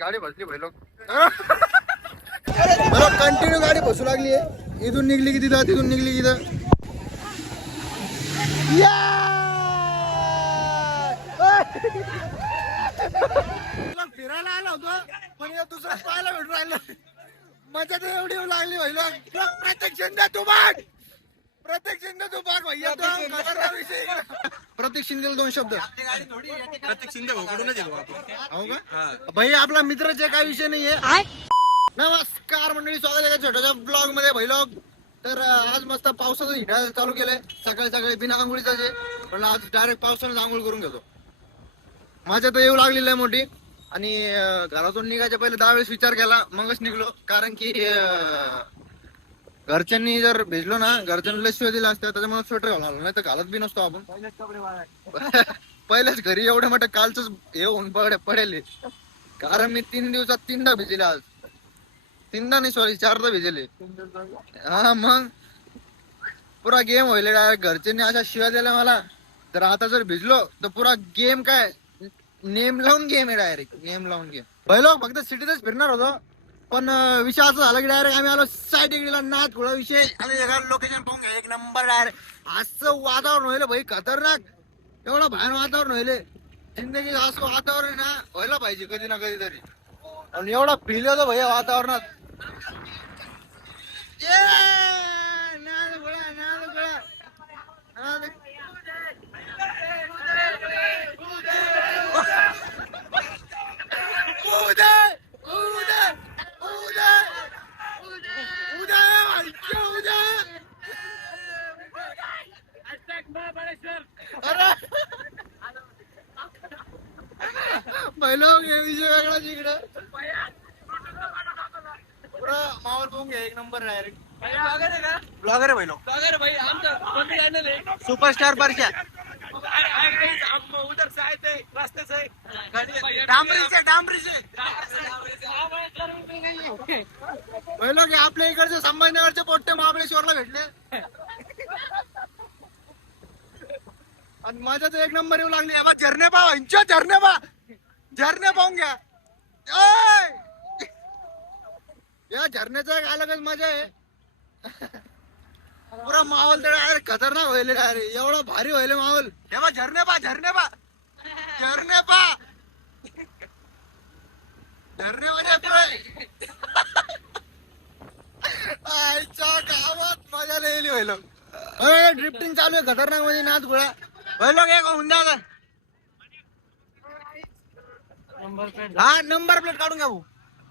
गाडी बसली भाई लोक. बरोबर कंटिन्यू गाडी बसू लागली आहे. इथून निघली की तिथं, तिथून निघली की तिथं. फिरायला आलो होतो पण दुसरं पाहायला भेटून राहिलं. मजा तर एवढी लागली भाईला. प्रत्येक शिंदे तू बघ, प्रत्येक शिंदे तू बघ भैया. प्रत्येक शिंदेला 2 शब्द. प्रत्येक शिंदे भाऊकडूनच येतो आपण. हो का भाई, आपला मित्राचे काय विषय नाहीये. नमस्कार मंडळी, स्वागत आहे छोट्याच्या ब्लॉग मध्ये भाईलोग. तर आज मस्त पावसाचं हिंडायला चालू केलंय. सकाळी सकाळी बिना आंघोळीचा जे, पण आज डायरेक्ट पावसाने आंघोळ करून घेतो. माझ्या तर येऊ लागलेली आहे मोठी. आणि घरातून निघायच्या पहिले 10 वेळेस विचार केला, मगच निघलो. कारण की घरच्यांनी जर भेजलो ना, घरच्यांना लय शिवाय दिला असत्या, त्याच्यामुळे स्वेटर घालून, नाही तर घालत बी नसतो आपण. पहिलेच घरी एवढं मोठं कालच हे होऊन पडेल. कारण मी 3 दिवसात 3दा भिजले. आज 3दा नाही, सॉरी 4दा भिजले. हा मग पुरा गेम होईल डायरेक्ट. घरच्यांनी अशा शिवाय दिल्या मला. तर आता जर भिजलो तर पुरा गेम काय, नेम लावून गेम आहे. डायरेक्ट नेम लावून गेम. पहिलो फक्त सिटीतच फिरणार होतो, पण विषय असं झाला की डायरेक्ट आम्ही आलो साईड टेकडीला. नाथ थोडा विषय आणि लोकेशन पाहून घ्या, 1 नंबर. डायरेक्ट असं वातावरण व्हायला भाई, खतरनाक. एवढं बाहेर वातावरण व्हायले. जिंदगी असं वातावरण ना व्हायला पाहिजे कधी ना कधी तरी. आणि एवढा फील होतो भैया वातावरणात. पहिलं हे विषय वेगळा तिकडं. पुरा माहोल पाहून घ्या, 1 नंबर. डायरेक्ट ब्लॉगर आहे पहिलो. सुपरस्टार परशा. उधर से आए थे, रास्ते से. डांबरी से पहिलं की आपल्या इकडचे संभाजीनगरचे पोट्टे महाबळेश्वरला भेटले. आणि माझ्या तर 1 नंबर येऊ लागली. झरणे पा, झरणे पा, झरणे पाहून घ्या. या झरण्याचा एक अलगच मजा आहे. पुरा माहोल तर डायरेक्ट खतरनाक व्हायले. डायरेक्ट एवढा भारी व्हायले माहोल. हे झरणे पा, झरणे पा, झरणे पा, झरणे म्हणजे आईच्या गावात मजा लिहिली व्हायला. ड्रिफ्टिंग चालू आहे खतरनाक मध्ये. नाथ गोळा व्हायला काय होऊन द्या. हा नंबर प्लेट काढून घ्या भाऊ.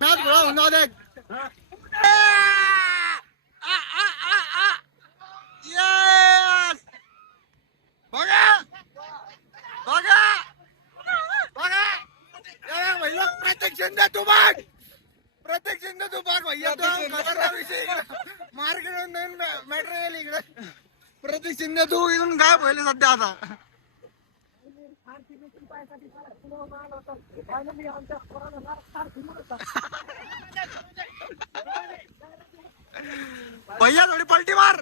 नाथ गोळा होऊन जाऊ दे. बघा बघा बघा, प्रत्येक शिंदे तू बघ, प्रत्येक शिंदे तू बघ भैया. मार्केट मटेरियल इकडे. प्रत्येक शिंदे तू इथून काय पहिले सध्या आता. भैया थोडी पलटी मार.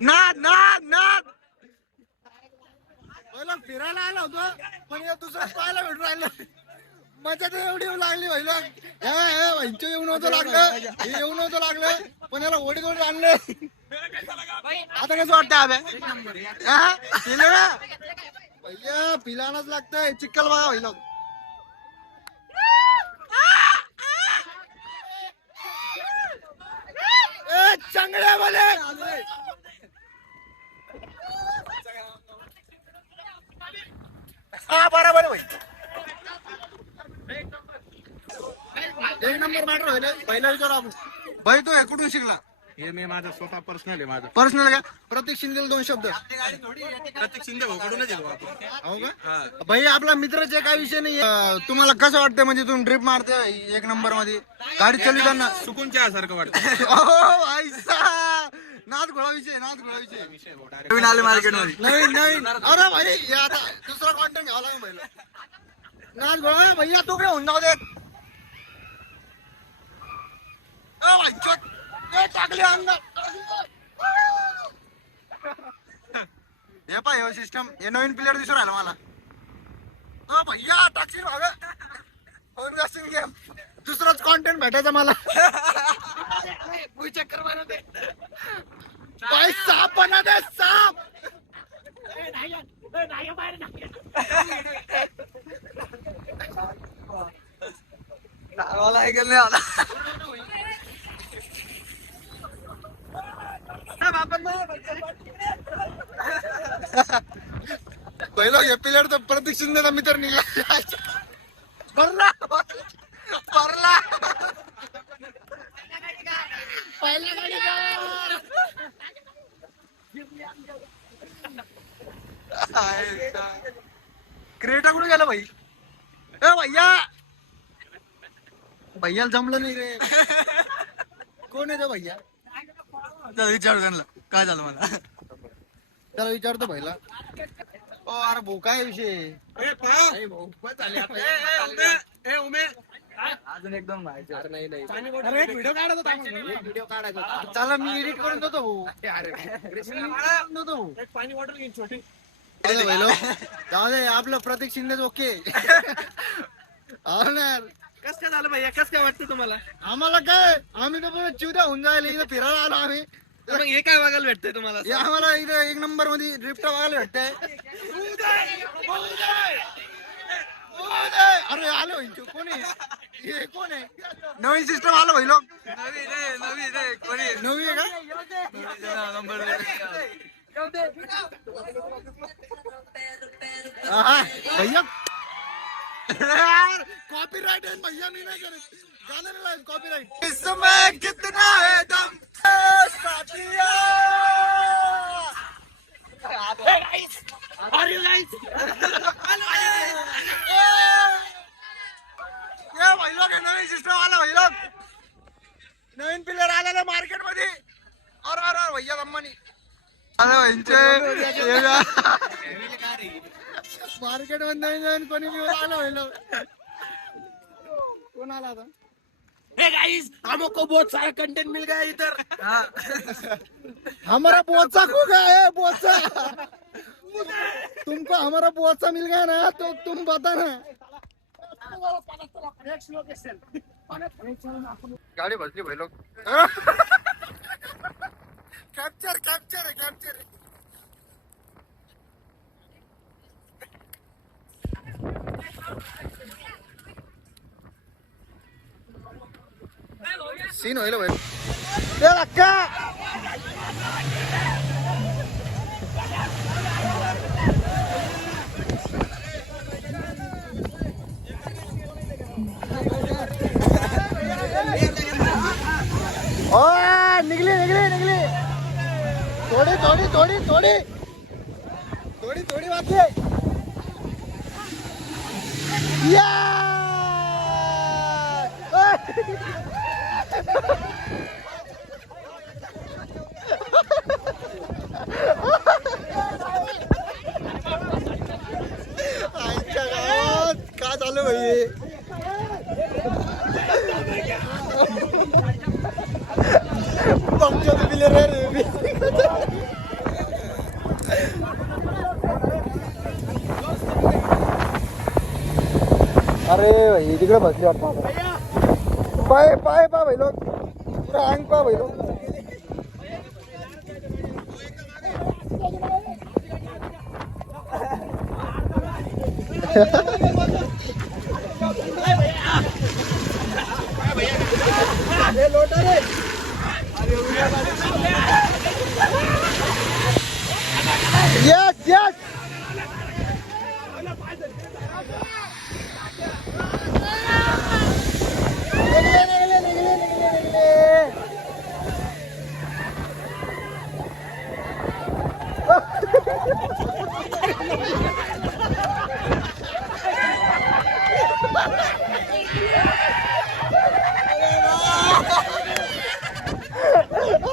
नाद नाद नाद. पहिला फिरायला आलो होतो, पण दुसरं पाहायला भेटून राहिलं. मजा तर एवढी लागली भाईला. येऊ नव्हतं लागलं, हे येऊ नव्हतं लागलं, पण याला ओढी थोडी आणले. आता कसं वाटतं भैया, पिलानच लागतंय. चिक्कल बघा भाईला. चांगल्या बोले. हा बरोबर भाई, 1 नंबर मॅटर व्हायला. पहिला विचार आपण भाई, तो कुठून शिकला? हे मी माझं स्वतः पर्सनल आहे. माझं पर्सनल का? प्रत्येक शिंदेला 2 शब्द. प्रत्येक शिंदे भाऊकडूनच येतो आपण. हो का भाई, आपला मित्राचे काय विषय नाही. तुम्हाला कसं वाटतं म्हणजे तुम्ही ड्रिप मारते 1 नंबर मध्ये गाडी चालवताना? सुकून चहासारखं वाटतं. नाथ घोळा विषय, नाथ घोळा विषय. नवीन आले मार्केट मध्ये. नवीन. अरे भाई, आता दुसरा कॉन्टेंट घ्यावा लागेल पहिला. नाथ घोळा भैया, तू काय होऊन जाऊ दे. टाकले अंगात. हे पाय हो सिस्टम हे नवीन प्लेअर दिसून राहिला मला. हा भैया टाकशील फोन करशील गेम दुसराच कॉन्टेंट भेटायचा मला. चक्कर बनवते पाय साप बना दे साप. नावाला ऐकलं नाही आला. पहिला हे प्लेअर तर प्रतीक शिंदेचा मित्र निघला. भरला भरला पहिला गाडी क्रिएटर कुठे गेला भाई. ए भैया भैयाला जमलं नाही रे. कोण आहे तो भैया. विचार त्यांना काय झालं मला. त्याला विचारतो भैला. ओ अरे भाऊ काय विषय. अजून एकदम व्हिडिओ काढायचा चला मी एडिट करून देतो भाऊ. पाणी बॉटल घेऊन छोटी. जाऊ दे आपलं प्रतीक शिंदेच ओके. कस काय झालं भैया कस काय वाटतं तुम्हाला. आम्हाला काय आम्ही तर चिवद्या होऊन जायला इथं फिरायला आलो आम्ही. मग हे काय बघायला भेटतंय तुम्हाला. हे आम्हाला इथं एक नंबर मध्ये ड्रिफ्ट बघायला भेटतंय. अरे आलो कोण आहे हे कोण आहे. नवीन सिस्टम आलो भाई लोक. नवी आहे का भैया. कॉपीराइट है भैया नहीं नहीं करे गाने में लाइव कॉपीराइट. इसमें कितना है दम साथिया. Are you guys? ये भाई लोग नवीन सिस्टम आला भाई लोग. नवीन प्लेअर आलेला मार्केट मध्ये. और भैया अम्मानी मार्केट मध्ये नवीन नवीन कोणी घेऊन आलं भाई लोग. कोण आला आता. Hey guys, हमको बहुत सारा कंटेंट मिल गया इधर. हमारा बोचा खो गया है बोचा. तुमको हमारा बोचा मिल गया ना तो तुम बता ना. गाडी भरली भाई लोग. कॅप्चर कॅप्चर आहे कॅप्चर. सीन होईल भाई. अक्का निघली निघली निघली. थोडी थोडी थोडी थोडी थोडी थोडी वाटते. या आईच्या गावात काय झालं भाई. तुमच्या बिले रे अरे भाई तिकडे बसली वाटतं. पाय पाय पा भाई लोक पुरा अंग पा भाई लोक. यस यस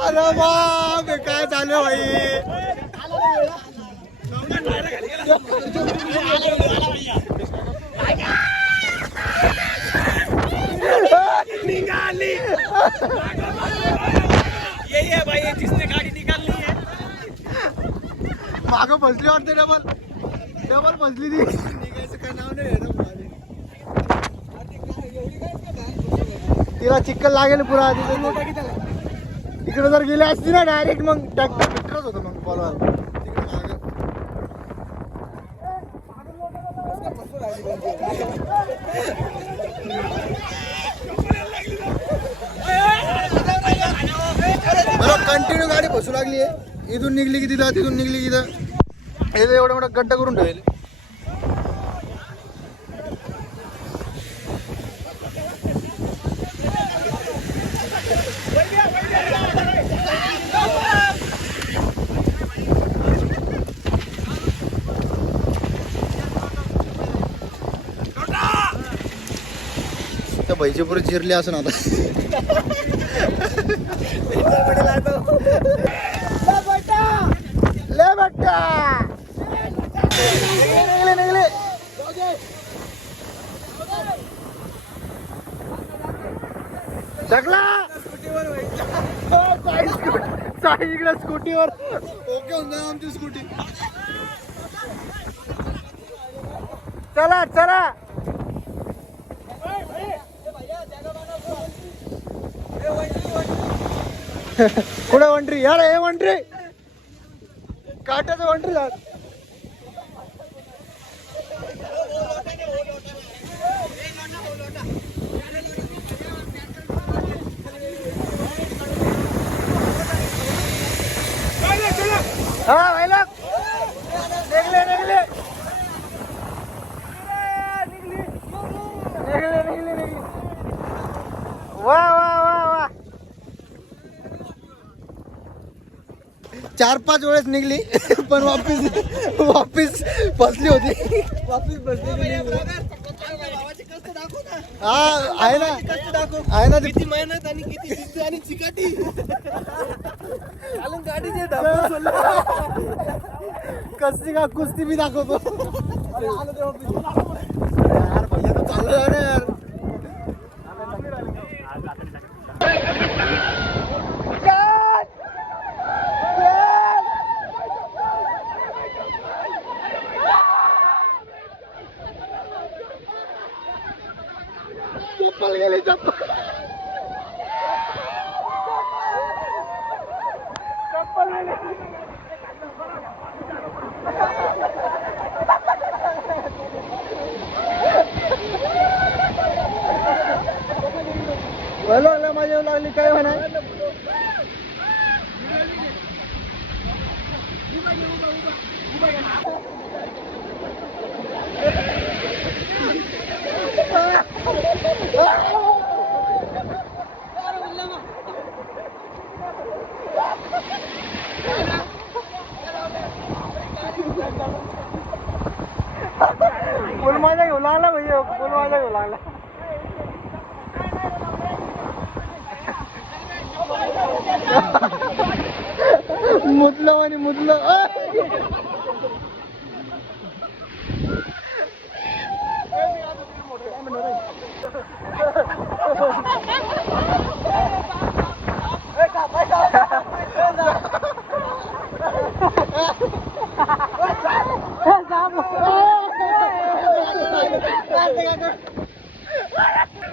अरे बाप काय झालं भाई. निकाली यही है भाई जिसने गाड़ी निकालनी है. मागं फसली वाटते डबल फसली ती निघायचं काय नाव नाही तिला चिक्कल लागेल पुरा इकडे जर गेले असती ना डायरेक्ट मग ट्रॅक्टर फिटरच होतं मग बॉलवर मला कंटिन्यू गाडी बसू लागली आहे इथून निघली की तिथं तिथून निघली की तिथं हे एवढा मोठा गड्डा करून ठेवले त्या बैजेपुरी चिरली असं ना निघले सगळा इकडे स्कूटीवर ओके होऊन जाईल आमची स्कूटी चला चला कुठे वंट्री यार हे वंट्री काट्याचं वंट्री झाड हा भाई लोग निघले निघले निघले निघले निघले वा वा वा वा 4-5 वेळेस निघली पण वापिस फसली होती वापिस फसली हा आहे ना आहे ना किती मेहनत आणि किती शिस्त आणि चिकाटी चालून गाडीचे कसली का कुस्ती मी दाखवतो यार भैया तो चालू आहे ना यार चप्पल गेले चप्पल बोलो माझ्या लागली काय म्हणा फुल माझा घेऊ लागला भैया फुल माझा घेऊ लागला मुदलं आणि मुदलं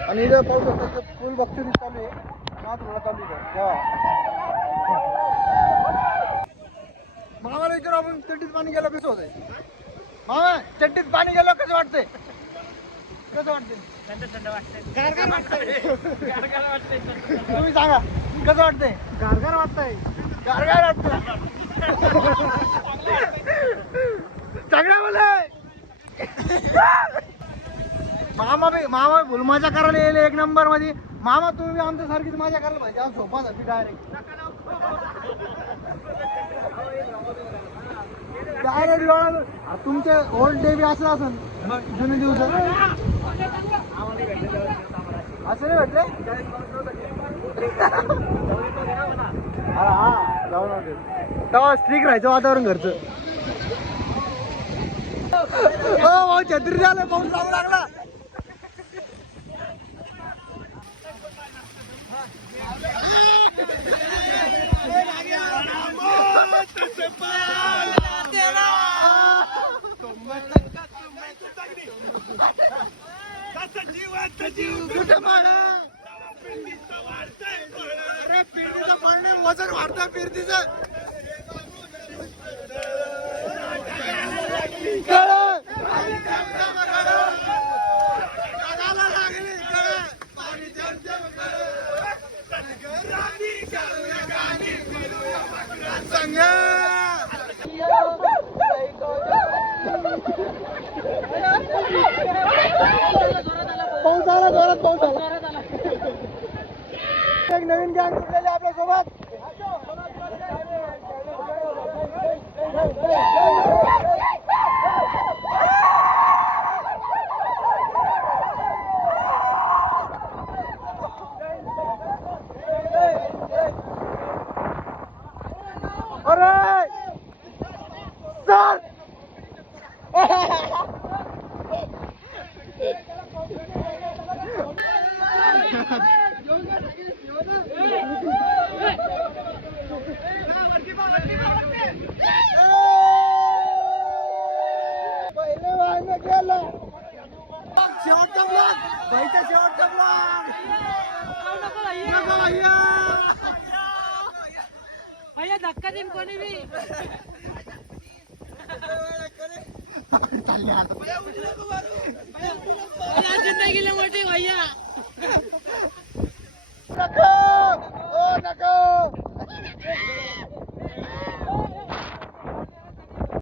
आणि इथं पाहू शकतो फुल बक्षुरी चालू आहे ना थोडा चालू आहे मामाला विचारू आपण चड्डीत पाणी गेलं कसं होतंय मामा चड्डीत पाणी गेलं कसं वाटतंय कसं वाटतंय तुम्ही सांगा कसं वाटतंय गारगार वाटतंय गारगार वाटतंय चांगला बोलाय मामा भूल मजा करायला येईल एक नंबर मध्ये मामा तुम्ही आमच्या सारखीच मजा करायला पाहिजे आज झोपा झाली डायरेक्ट तुमचे ओल्ड डे बी असं असेल जुने दिवस असं नाही भेटले हा जाऊन तेव्हा स्ट्रिक राहायचं वातावरण घरचं हो छत्री झालं पाऊस लागू लागला फिरतीचं पाणी वजन वाढतं फिरतीचं पाऊस आला जोरात पाऊस आला एक नवीन गँग जुळलेली आपल्या सोबत अरे सर पहिले वाहन गेलं शेवटचा ब्लॉग भाईचा शेवटचा ब्लॉग भैया धक्का देईन कोणी बी जिंदगीला